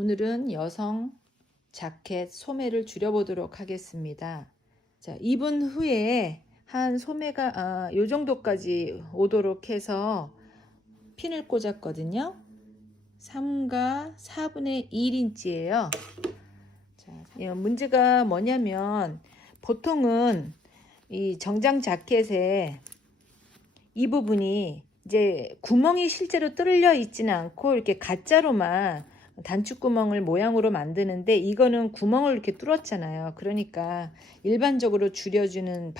오늘은 여성 자켓 소매를 줄여보도록 하겠습니다. 자, 입은 후에 한 소매가 요 정도까지 오도록 해서 핀을 꽂았거든요. 3과 4분의 1인치예요. 자, 문제가 뭐냐면 보통은 이 정장 자켓에 이 부분이 이제 구멍이 실제로 뚫려 있지는 않고 이렇게 가짜로만 단추구멍을 모양으로 만드는데 이거는 구멍을 이렇게 뚫었잖아요. 그러니까 일반적으로 줄여주는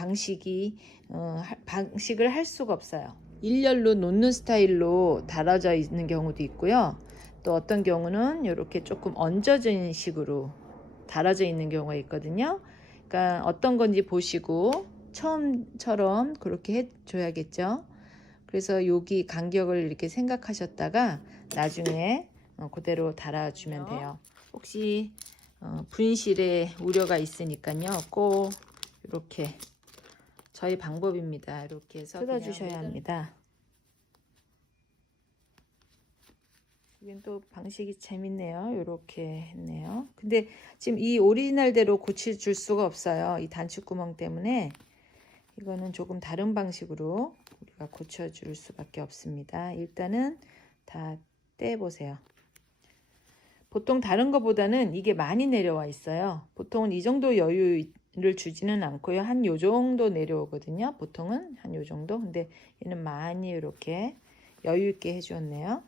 방식을 할 수가 없어요. 일렬로 놓는 스타일로 달아져 있는 경우도 있고요. 또 어떤 경우는 이렇게 조금 얹어진 식으로 달아져 있는 경우가 있거든요. 그러니까 어떤 건지 보시고 처음처럼 그렇게 해줘야겠죠. 그래서 여기 간격을 이렇게 생각하셨다가 나중에 그대로 달아주면 돼요. 혹시 분실의 우려가 있으니까요. 꼭 이렇게 저희 방법입니다. 이렇게 해서 뜯어주셔야 합니다. 이건 또 방식이 재밌네요. 이렇게 했네요. 근데 지금 이 오리지널대로 고쳐줄 수가 없어요. 이 단추구멍 때문에 이거는 조금 다른 방식으로 우리가 고쳐줄 수밖에 없습니다. 일단은 다 떼보세요. 보통 다른 것보다는 이게 많이 내려와 있어요. 보통은 이 정도 여유를 주지는 않고요. 한 요 정도 내려오거든요. 보통은 한 요 정도. 근데 얘는 많이 이렇게 여유 있게 해주었네요.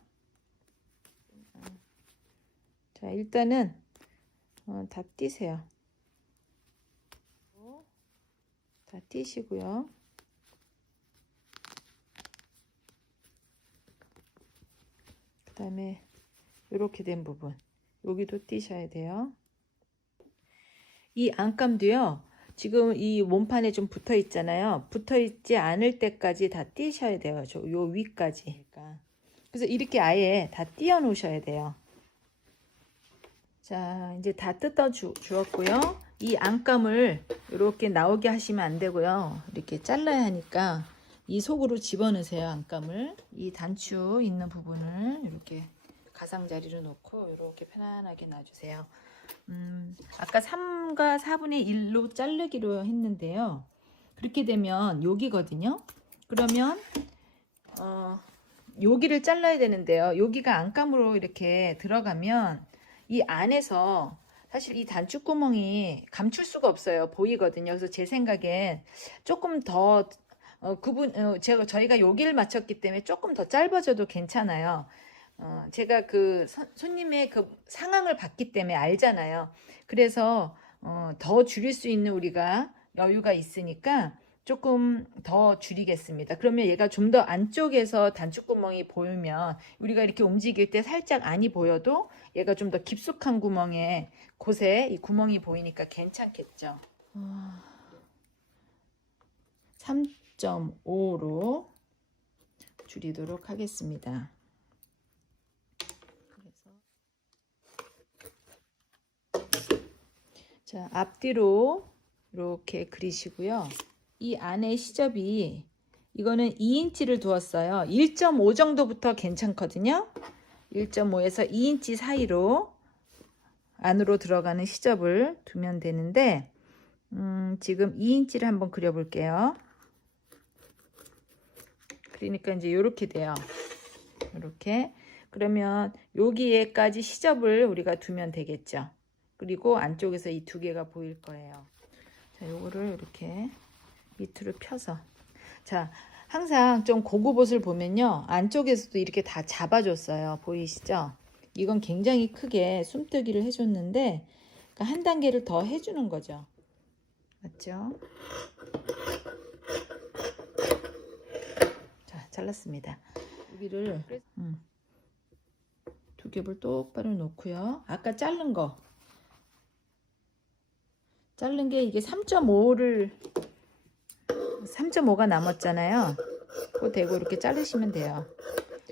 자, 일단은 다 띄세요. 다 띄시고요. 그 다음에 이렇게 된 부분 여기도 띄셔야 돼요. 이 안감도요. 지금 이 몸판에 좀 붙어 있잖아요. 붙어 있지 않을 때까지 다 띄셔야 돼요. 요 위까지. 그래서 이렇게 아예 다 띄어 놓으셔야 돼요. 자, 이제 다 뜯어 주었고요. 이 안감을 이렇게 나오게 하시면 안 되고요. 이렇게 잘라야 하니까 이 속으로 집어넣으세요. 안감을. 이 단추 있는 부분을 이렇게 가장자리로 놓고 이렇게 편안하게 놔주세요. 아까 3과 4분의 1로 자르기로 했는데요. 그렇게 되면 여기거든요. 그러면 여기를 잘라야 되는데요. 여기가 안감으로 이렇게 들어가면 이 안에서 사실 이 단추구멍이 감출 수가 없어요. 보이거든요. 그래서 제 생각엔 조금 더 저희가 여기를 맞췄기 때문에 조금 더 짧아져도 괜찮아요. 제가 그 손님의 그 상황을 봤기 때문에 알잖아요. 그래서 더 줄일 수 있는 우리가 여유가 있으니까 조금 더 줄이겠습니다. 그러면 얘가 좀 더 안쪽에서 단추구멍이 보이면 우리가 이렇게 움직일 때 살짝 안이 보여도 얘가 좀 더 깊숙한 구멍에 곳에 이 구멍이 보이니까 괜찮겠죠. 3.5로 줄이도록 하겠습니다. 자, 앞뒤로 이렇게 그리시고요. 이 안에 시접이 이거는 2인치를 두었어요. 1.5 정도부터 괜찮거든요. 1.5에서 2인치 사이로 안으로 들어가는 시접을 두면 되는데 지금 2인치를 한번 그려볼게요. 그러니까 이제 이렇게 돼요. 이렇게. 그러면 여기에까지 시접을 우리가 두면 되겠죠. 그리고 안쪽에서 이 두 개가 보일 거예요. 자, 요거를 이렇게 밑으로 펴서. 자, 항상 좀 고급 옷을 보면요. 안쪽에서도 이렇게 다 잡아줬어요. 보이시죠? 이건 굉장히 크게 숨뜨기를 해줬는데, 그러니까 한 단계를 더 해주는 거죠. 맞죠? 자, 잘랐습니다. 여기를 두 겹을 똑바로 놓고요. 아까 자른 게 이게 3.5가 남았잖아요. 그거 대고 이렇게 자르시면 돼요.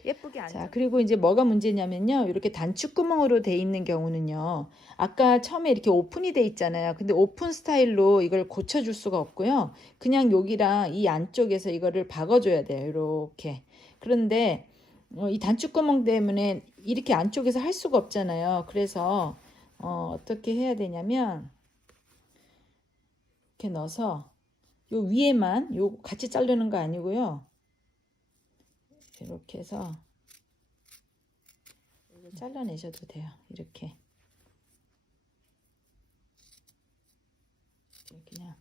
예쁘게 자, 그리고 이제 뭐가 문제냐면요. 이렇게 단추구멍으로 돼 있는 경우는요. 아까 처음에 이렇게 오픈이 돼 있잖아요. 근데 오픈 스타일로 이걸 고쳐줄 수가 없고요. 그냥 여기랑 이 안쪽에서 이거를 박아줘야 돼요. 이렇게. 그런데 이 단추구멍 때문에 이렇게 안쪽에서 할 수가 없잖아요. 그래서 어떻게 해야 되냐면 이렇게 넣어서 요 위에만 요 같이 자르는 거 아니고요. 이렇게 해서 이걸 잘라내셔도 돼요. 이렇게 그냥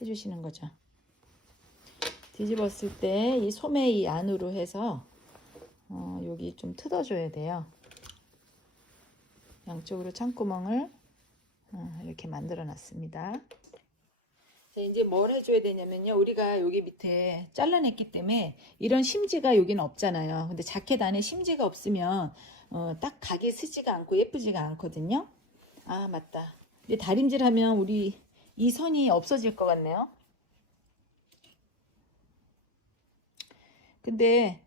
해주시는 거죠. 뒤집었을 때 이 소매 이 안으로 해서 여기 좀 뜯어줘야 돼요. 양쪽으로 창구멍을 이렇게 만들어 놨습니다. 자, 이제 뭘 해줘야 되냐면요. 우리가 여기 밑에 잘라냈기 때문에 이런 심지가 여기는 없잖아요. 근데 자켓 안에 심지가 없으면 딱 각이 쓰지가 않고 예쁘지가 않거든요. 아, 맞다. 근데 다림질 하면 우리 이 선이 없어질 것 같네요. 근데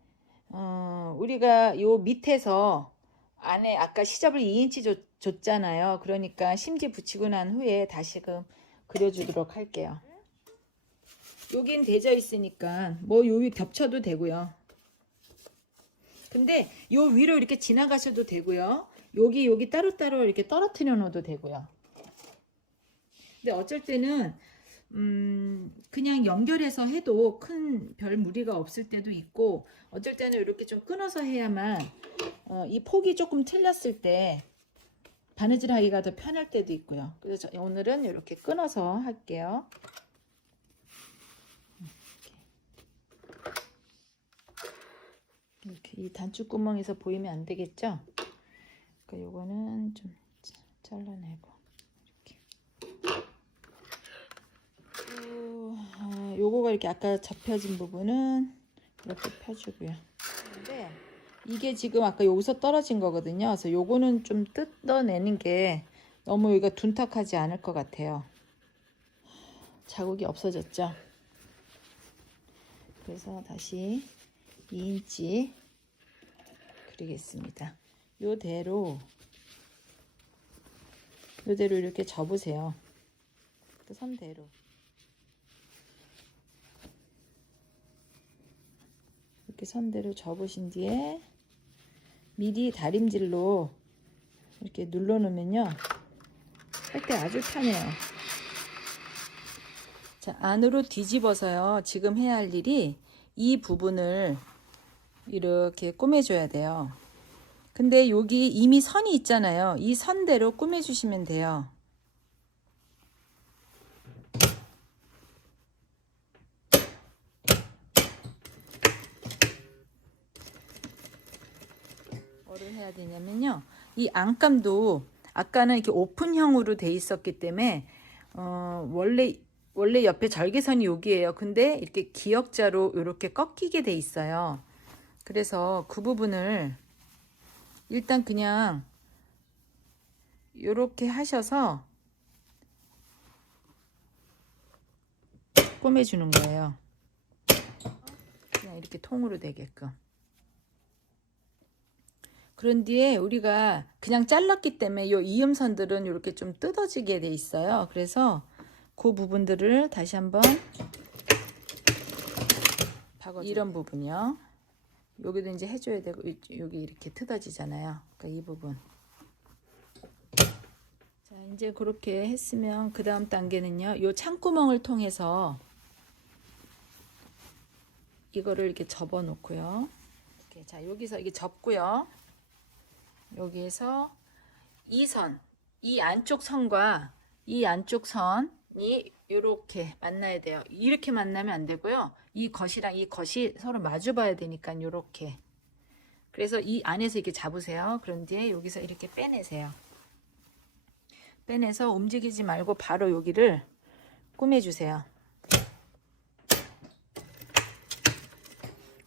우리가 요 밑에서 안에 아까 시접을 2인치 줬잖아요. 그러니까 심지 붙이고 난 후에 다시금 그려주도록 할게요. 여긴 대져 있으니까 뭐 요 위 겹쳐도 되고요. 근데 요 위로 이렇게 지나가셔도 되고요. 여기 따로따로 이렇게 떨어뜨려 놓어도 되고요. 근데 어쩔 때는 그냥 연결해서 해도 큰 별 무리가 없을 때도 있고, 어쩔 때는 이렇게 좀 끊어서 해야만 이 폭이 조금 틀렸을 때 바느질 하기가 더 편할 때도 있고요. 그래서 오늘은 이렇게 끊어서 할게요. 이렇게 이 단추구멍에서 보이면 안 되겠죠? 그러니까 요거는 좀 잘라내고 이렇게. 요거가 이렇게 아까 접혀진 부분은 이렇게 펴주고요. 근데 이게 지금 아까 여기서 떨어진 거거든요. 그래서 요거는 좀 뜯어내는 게 너무 여기가 둔탁하지 않을 것 같아요. 자국이 없어졌죠. 그래서 다시 2인치 그리겠습니다. 요대로 이렇게 접으세요. 그 선대로. 이렇게 선대로 접으신 뒤에 미리 다림질로 이렇게 눌러 놓으면요, 할 때 아주 편해요. 자, 안으로 뒤집어서요, 지금 해야 할 일이 이 부분을 이렇게 꾸며줘야 돼요. 근데 여기 이미 선이 있잖아요. 이 선대로 꾸며주시면 돼요. 뭐를 해야 되냐면요, 이 안감도 아까는 이렇게 오픈형으로 돼 있었기 때문에 원래 옆에 절개선이 여기에요. 근데 이렇게 기역자로 이렇게 꺾이게 돼 있어요. 그래서 그 부분을 일단 그냥 이렇게 하셔서 꼬매주는 거예요. 그냥 이렇게 통으로 되게끔. 그런 뒤에 우리가 그냥 잘랐기 때문에 이 이음선들은 이렇게 좀 뜯어지게 돼 있어요. 그래서 그 부분들을 다시 한번 이런 부분이요. 여기도 이제 해줘야 되고, 여기 이렇게 뜯어지잖아요. 그러니까 이 부분. 자, 이제 그렇게 했으면 그 다음 단계는요, 요 창구멍을 통해서 이거를 이렇게 접어 놓고요. 이렇게, 자, 여기서 이게 접고요. 여기에서 이 선, 이 안쪽 선과 이 안쪽 선이 이렇게 만나야 돼요. 이렇게 만나면 안 되고요. 이 겉이랑 이 겉이 서로 마주 봐야 되니까 이렇게. 그래서 이 안에서 이렇게 잡으세요. 그런 뒤에 여기서 이렇게 빼내세요. 빼내서 움직이지 말고 바로 여기를 꾸며주세요.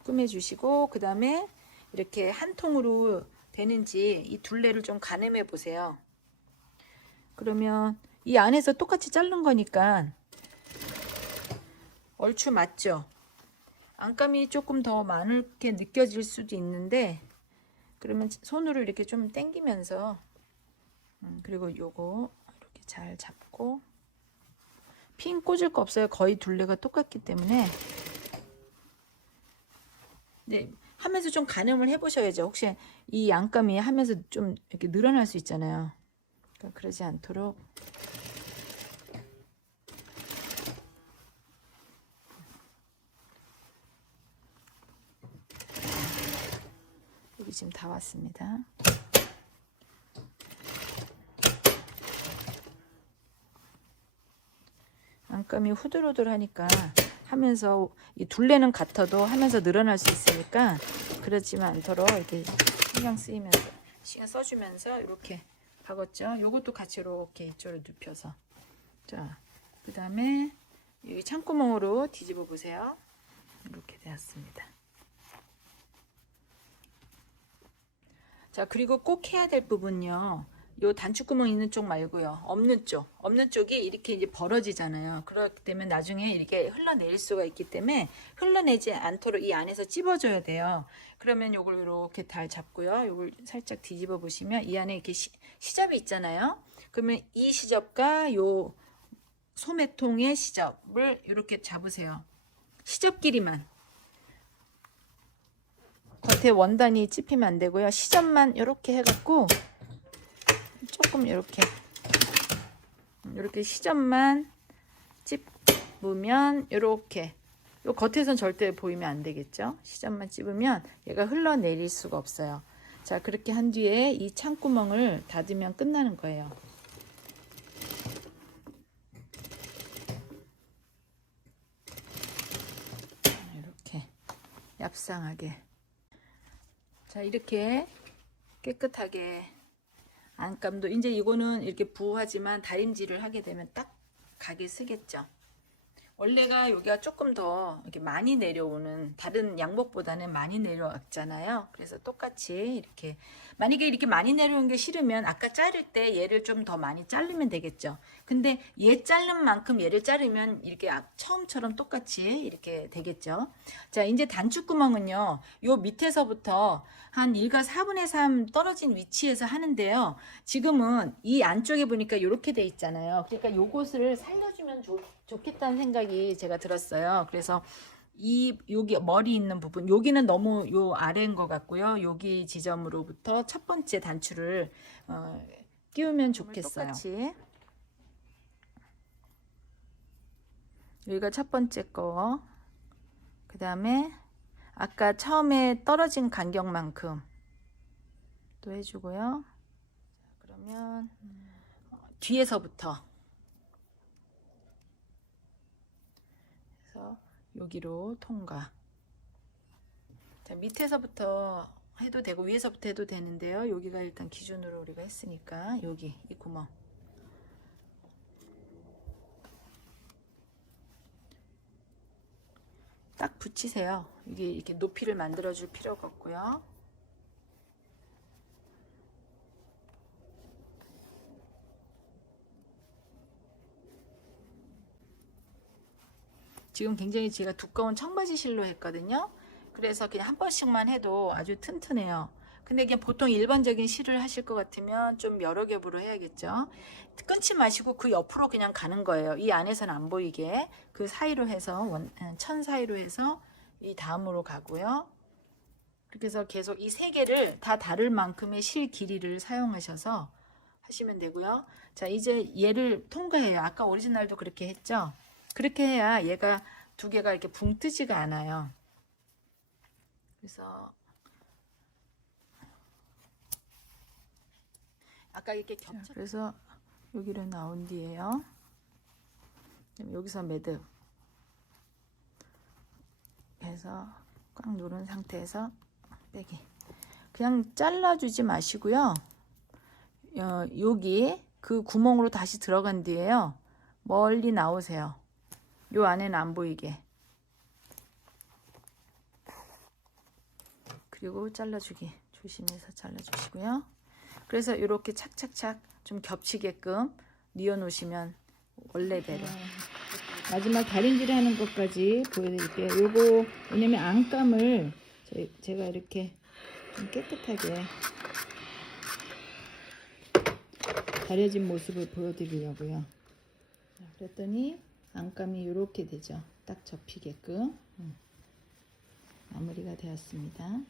꾸며주시고, 그 다음에 이렇게 한 통으로 되는지 이 둘레를 좀 가늠해 보세요. 그러면 이 안에서 똑같이 자른 거니까 얼추 맞죠? 안감이 조금 더 많게 느껴질 수도 있는데, 그러면 손으로 이렇게 좀 당기면서 그리고 요거 이렇게 잘 잡고, 핀 꽂을 거 없어요. 거의 둘레가 똑같기 때문에. 네, 하면서 좀 가늠을 해보셔야죠. 혹시 이 안감이 하면서 좀 이렇게 늘어날 수 있잖아요. 그러니까 그러지 않도록 여기 지금 다 왔습니다. 안감이 후들후들하니까 하면서 이 둘레는 같아도 하면서 늘어날 수 있으니까 그렇지 않도록 이렇게 신경 써주면서 이렇게 박았죠. 요것도 같이 이렇게 이쪽으로 눕혀서 자, 그 다음에 여기 창구멍으로 뒤집어 보세요. 이렇게 되었습니다. 자, 그리고 꼭 해야 될 부분요. 요 단추구멍 있는 쪽 말고요. 없는 쪽이 이렇게 이제 벌어지잖아요. 그렇기 때문에 나중에 이렇게 흘러내릴 수가 있기 때문에 흘러내지 않도록 이 안에서 찝어줘야 돼요. 그러면 요걸 이렇게 잘 잡고요. 요걸 살짝 뒤집어 보시면 이 안에 이렇게 시접이 있잖아요. 그러면 이 시접과 요 소매통의 시접을 이렇게 잡으세요. 시접 길이만. 겉에 원단이 찝히면 안 되고요. 시접만 이렇게 해갖고 조금 이렇게 시접만 찝으면 이렇게 요 겉에선 절대 보이면 안 되겠죠. 시접만 찝으면 얘가 흘러내릴 수가 없어요. 자, 그렇게 한 뒤에 이 창구멍을 닫으면 끝나는 거예요. 이렇게 얍상하게 자, 이렇게 깨끗하게 안감도 이제 이거는 이렇게 부하지만 다림질을 하게 되면 딱 가게 쓰겠죠. 원래가 여기가 조금 더 이렇게 많이 내려오는 다른 양복보다는 많이 내려왔잖아요. 그래서 똑같이 이렇게 만약에 이렇게 많이 내려오는 게 싫으면 아까 자를 때 얘를 좀 더 많이 자르면 되겠죠. 근데 얘 자른 만큼 얘를 자르면 이렇게 처음처럼 똑같이 이렇게 되겠죠. 자, 이제 단추구멍은요. 요 밑에서부터 한 1과 4분의 3 떨어진 위치에서 하는데요. 지금은 이 안쪽에 보니까 이렇게 돼 있잖아요. 그러니까 요것을 살려주면 좋겠다는 생각이 제가 들었어요. 그래서 여기 머리 있는 부분 여기는 너무 요 아래인 것 같고요. 여기 지점으로부터 첫 번째 단추를 띄우면 좋겠어요. 똑같이 여기가 첫 번째 거, 그 다음에 아까 처음에 떨어진 간격만큼 또 해주고요. 그러면 뒤에서부터 해서 여기로 통과. 자, 밑에서부터 해도 되고 위에서부터 해도 되는데요. 여기가 일단 기준으로 우리가 했으니까 여기 이 구멍 딱 붙이세요. 이게 이렇게 높이를 만들어 줄 필요가 없고요. 지금 굉장히 제가 두꺼운 청바지 실로 했거든요. 그래서 그냥 한 번씩만 해도 아주 튼튼해요. 근데 그냥 보통 일반적인 실을 하실 것 같으면 좀 여러 겹으로 해야겠죠. 끊지 마시고 그 옆으로 그냥 가는 거예요. 이 안에서는 안 보이게 그 사이로 해서 천 사이로 해서 이 다음으로 가고요. 그렇게 해서 계속 이 세 개를 다 다를 만큼의 실 길이를 사용하셔서 하시면 되고요. 자, 이제 얘를 통과해요. 아까 오리지널도 그렇게 했죠. 그렇게 해야 얘가 두 개가 이렇게 붕 뜨지가 않아요. 그래서 아까 이렇게 겹쳐. 그래서 여기로 나온 뒤에요. 여기서 매듭 해서 꽉 누른 상태에서 빼기. 그냥 잘라주지 마시고요. 여기 그 구멍으로 다시 들어간 뒤에요. 멀리 나오세요. 요 안에는 안 보이게. 그리고 잘라주기 조심해서 잘라주시고요. 그래서 이렇게 착착착 좀 겹치게끔 뉘어 놓으시면 원래대로. 마지막 다림질 하는 것까지 보여드릴게요. 요거 왜냐면 안감을 제가 이렇게 좀 깨끗하게 다려진 모습을 보여드리려고요. 그랬더니 안감이 이렇게 되죠. 딱 접히게끔. 마무리가 되었습니다.